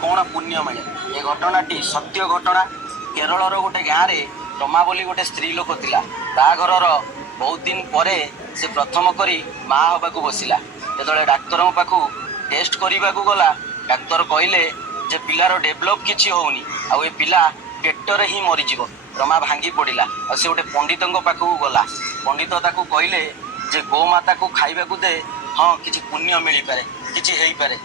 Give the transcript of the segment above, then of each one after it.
कौन पुण्य मिले। ये घटनाटी सत्य घटना। केरल गोटे गाँव में रमा बोली गोटे स्त्री लोक थिला। ता घर बहुत दिन पर से प्रथम करी माँ हवा को बसिला। जो डाक्तर पाखु टेस्ट करने को गला डाक्तर कहले जे पिलार डेभलप किसी होनी आउ ए पिला पेटर ही मरीज। रमा भांगी पड़ा और से गोटे पंडित पाखक गला। पंडित ताकू कहले जे गोमाता को खाइबा को दे, हाँ किसी पुण्य मिल पारे किसी हो पारे।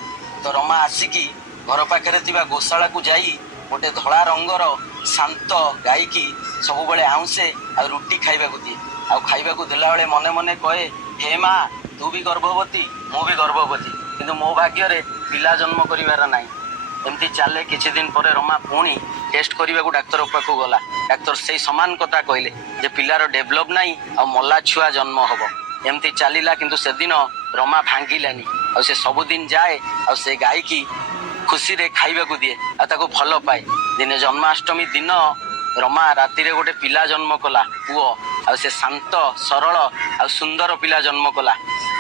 तो रमा आसिकी घर पाखे गोशाला को जाई गोटे धला रंगर शांत गाई की सब बड़े आउंसे आ रुटी खाइबा को दिए। आ खाइबा को देला बेले मने मने कहे, हे माँ तू भी गर्भवती मु भी गर्भवती, किंतु मो भाग्य रे पिला जन्म करिवार नाही। एमती चले किछि दिन पर रमा पुणी टेस्ट करने को डाक्तर पाखक गला। डाक्तर से समान कथा कहले जे पिलार डेभलप नाही आ मल्ला छुआ जन्म हब। एमती चलला किंतु से दिन रमा भांगिलानी आ से सबुदिन जाए आ से गाई की खुशी रे खाइबा को दिए आ ताको भल पाए। दिने जन्माष्टमी दिन रमा राति रे गोटे पिला जन्म कला पुओ आ से शांत सरल आ सुंदर पिला जन्म कला।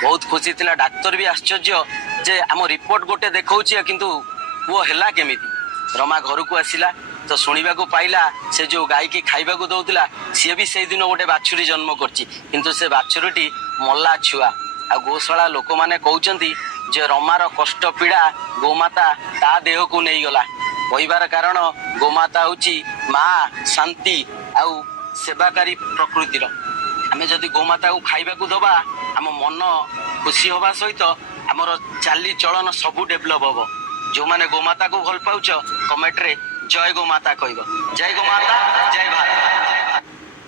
बहुत खुशी थिला। डाक्तर भी आश्चर्य जे आम रिपोर्ट गोटे देखौछि किंतु पुओ हेला केमिति। रमा घर को आसिला तो शुणा को पाइला से जो गाई की खाइबा को दौला सी भी से दिन गोटे बाछुरी जन्म करछि किंतु से बाछुरीटी मल्ला छुआ। आ गोशाला लोक माने कहउचंती जे रमार कष्ट पीड़ा गोमाता ता देह को नहीं गला। कहबार कारण गोमाता होची माँ शांति आउ सेवाकारी प्रकृतिर। आमे जदि गोमाता को खाइबा को दबा आम मन खुशी होबा सहित आमर चाली चलन सबू डेभलप हबो। जो माने गोमाता को भल पाउच कमेंट रे जय गोमाता कहब। जय गोमाता जय भारत।